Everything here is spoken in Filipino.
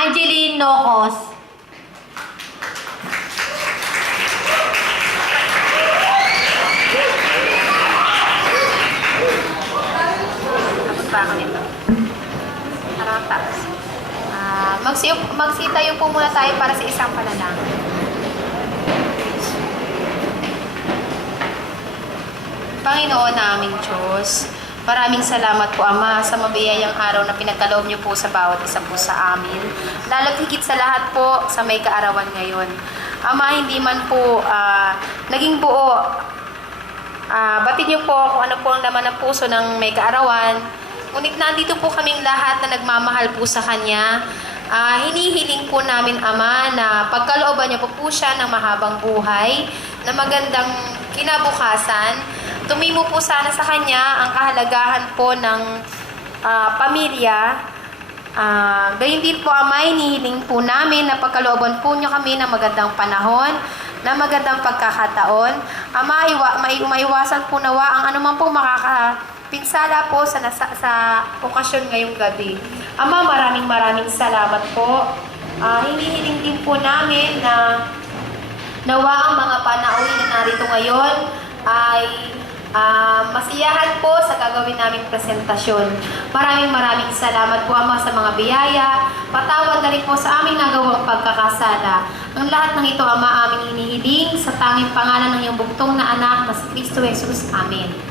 Angeline Nocos. Tapos pa ako nito. Parang tapos. Magsitayo po muna tayo para sa isang panalangin. Panginoon naming Diyos, maraming salamat po, Ama, sa mabiyayang araw na pinagkaloob niyo po sa bawat isa po sa amin. Lalo't higit sa lahat po sa may kaarawan ngayon. Ama, hindi man po naging buo. Batid niyo po kung ano po ang laman ng puso ng may kaarawan. Ngunit nandito po kaming lahat na nagmamahal po sa Kanya. Hinihiling po namin, Ama, na pagkalooban niyo po siya ng mahabang buhay, na magandang kinabukasan. Tumimo po sana sa Kanya ang kahalagahan po ng pamilya. Gayon din po, Ama, hinihiling po namin na pagkalooban po niyo kami ng magandang panahon, na magandang pagkakataon. Ama, maiwasan po nawa ang anumang pong makakapinsala po sa okasyon ngayong gabi. Ama, maraming salamat po. Hinihiling din po namin na nawa ang mga panauhin na narito ngayon ay masiyahan po sa gagawin naming presentasyon. Maraming salamat po, Ama, sa mga biyaya. Patawad na rin po sa aming nagawang pagkakasala. Ang lahat ng ito, Ama, aming hinihiling sa tanging pangalan ng iyong bugtong na anak na si Kristo Jesus. Amen.